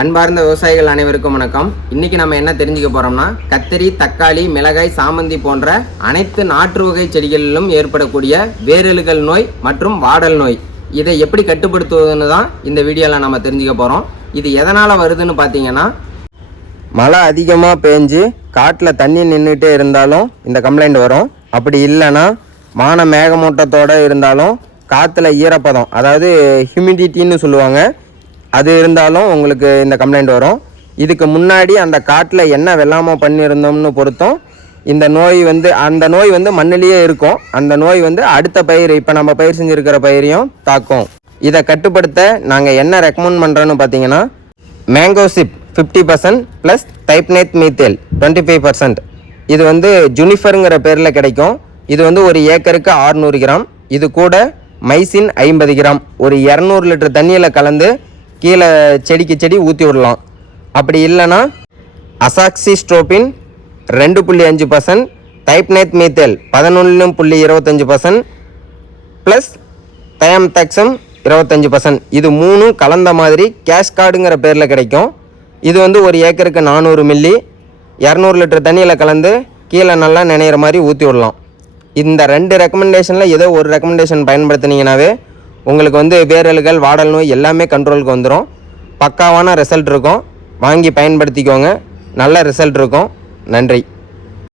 அன்பார்ந்த விவசாயிகள் அனைவருக்கும் வணக்கம். இன்னைக்கு நம்ம என்ன தெரிஞ்சுக்க போறோம்னா, கத்திரி, தக்காளி, மிளகாய், சாமந்தி போன்ற அனைத்து நாற்று வகை செடிகளிலும் ஏற்படக்கூடிய வேரழுகல் நோய் மற்றும் வாடல் நோய் இதை எப்படி கட்டுப்படுத்துவதுன்னு தான் இந்த வீடியோவில் நம்ம தெரிஞ்சுக்க போகிறோம். இது எதனால் வருதுன்னு பார்த்தீங்கன்னா, மழை அதிகமாக பெஞ்சு காட்டில் தண்ணி நின்றுட்டே இருந்தாலும் இந்த கம்ப்ளைண்ட் வரும். அப்படி இல்லைன்னா வான மேகமூட்டத்தோடு இருந்தாலும் காற்றுல ஈரப்பதம், அதாவது ஹியூமிடிட்டின்னு சொல்லுவாங்க, அது இருந்தாலும் உங்களுக்கு இந்த கம்ப்ளைண்ட் வரும். இதுக்கு முன்னாடி அந்த காட்டில் என்ன வெள்ளாமல் பண்ணியிருந்தோம்னு பொறுத்தும் இந்த நோய் அந்த நோய் மண்ணிலேயே இருக்கும். அந்த நோய் அடுத்த பயிர், இப்போ நம்ம பயிர் செஞ்சுருக்கிற பயிரையும் தாக்கும். இதை கட்டுப்படுத்த நாங்கள் என்ன ரெக்கமெண்ட் பண்ணுறோன்னு பார்த்தீங்கன்னா, மேங்கோசிப் 50% ப்ளஸ் டைப்நேத் மீத்தேல் 25%. இது ஜுனிஃபருங்கிற பேரில் கிடைக்கும். இது ஒரு ஏக்கருக்கு 600 கிராம். இது கூட மைசின் 50 கிராம் ஒரு 200 லிட்டர் தண்ணியில் கலந்து கீழே செடிக்கு செடி ஊற்றி விடலாம். அப்படி இல்லைன்னா அசாக்சிஸ்ட்ரோபின் 2.5%, டைப்நேத் மீத்தேல் 11.25% ப்ளஸ் தயம்தக்சம் 25%. இது 3 கலந்த மாதிரி கேஷ்கார்டுங்கிற பேரில் கிடைக்கும். இது ஒரு ஏக்கருக்கு 400 மில்லி 200 லிட்டர் தண்ணியில் கலந்து கீழே நல்லா நினைகிற மாதிரி ஊற்றி விடலாம். இந்த 2 ரெக்கமெண்டேஷனில் ஏதோ ஒரு ரெக்கமெண்டேஷன் பயன்படுத்தினீங்கன்னாவே உங்களுக்கு வேரழுகல், வாடல் நோய் எல்லாமே கண்ட்ரோலுக்கு வந்துடும். பக்காவான ரிசல்ட் இருக்கும். வாங்கி பயன்படுத்திக்கோங்க. நல்ல ரிசல்ட் இருக்கும். நன்றி.